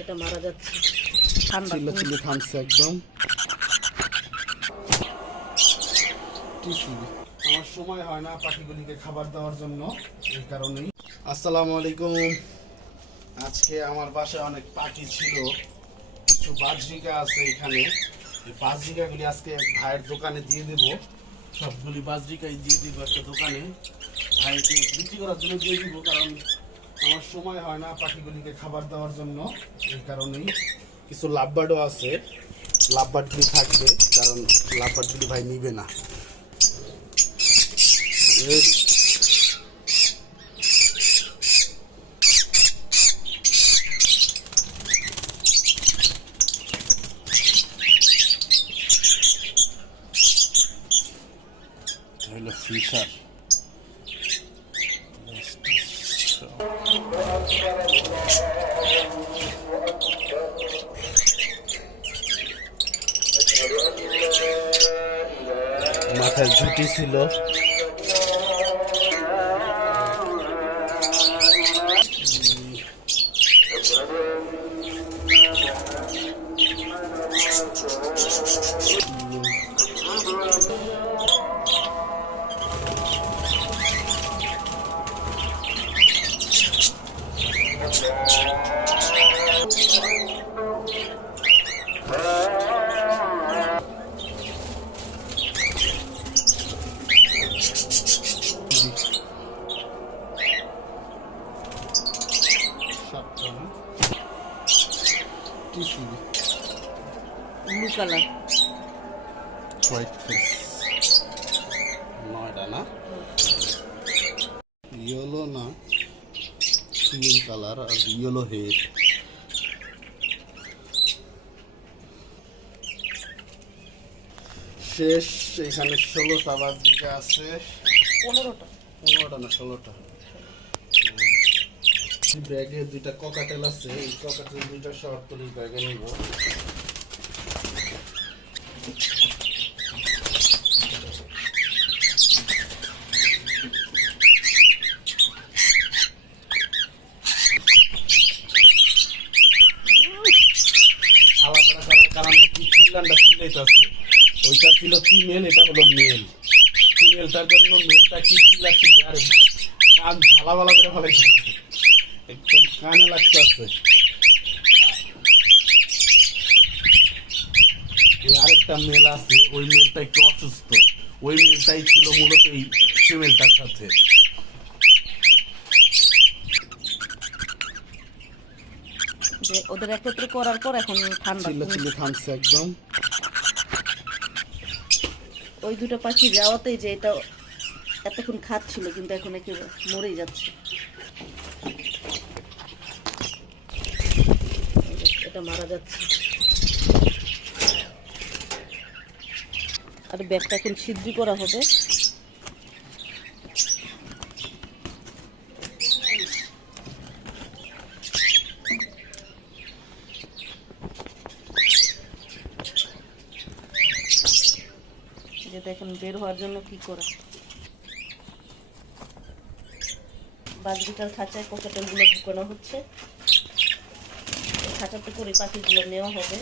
এটা মারা যাচ্ছে। ঠান্ডা চিল্লা চিল্লি থামছে একদম। আমার সময় হয় না পাখিগুলিকে খাবার দেওয়ার জন্য এই কারণেই। আসসালামু আলাইকুম। আজকে আমার বাসায় অনেক পাখি ছিল। কিছু বাজরিকা আছে এখানে। এই বাজরিকাগুলি আজকে এক ভাইয়ের দোকানে দিয়ে দেব। সবগুলি বাজরিকাই দিয়ে দিব একটা দোকানে। ভাইকে বিক্রি করার জন্য দিয়ে দিব কারণ আমার সময় হয় না পাখিগুলিকে খাবার দেওয়ার জন্য, এই কারণেই কিছু লাভবার্ডও আছে। লাভবার্ডগুলি থাকবে, কারণ লাভবার্ডগুলি ভাই নিবে না। হলো ফিশার। মাথায় ঝুটি ছিল। সাতটা টিসি ব্লু কালার হোয়াইট ফেস নয়টা না ইয়েলো না ক্রিম কালার আর ইয়েলো হেড শেষ এখানে ষোলোটা বাদ দিকে আছে। পনেরোটা। পনেরোটা না ষোলোটা? ব্যাগে দুইটা ককাটেল আছে, এই ককাটেল দুইটা শর্ট করে ব্যাগে নিব। ওইটা ছিল ফিমেল এটা হলো মেল ফিমেলটার জন্য মেলটা কি চিল্লাচ্ছে আরে, কান ঝালা করে ফেলাইছে। একদম কানে লাগতে আছে আরেকটা মেল আছে ওই মেলটা একটু অসুস্থ। ওই মেলটাই ছিল মূলত এই ফিমেলটার সাথে। যে ওদের একত্র করার পর এখন ঠান্ডা। চিল্লি থামছে একদম। ওই দুটো পাখি যাওয়াতেই যে এটা এতক্ষণ খাচ্ছিল কিন্তু এখন একেবারে মরেই যাচ্ছে। এটা মারা যাচ্ছে। আর ব্যাগটা এখন সিদ্ধি করা হবে। যেটা এখন বের হওয়ার জন্য কি করে। বাজরিকার খাঁচায় পকেটেলগুলো ঢুকানো হচ্ছে। খাঁচাতে করে পাখিগুলো নেওয়া হবে।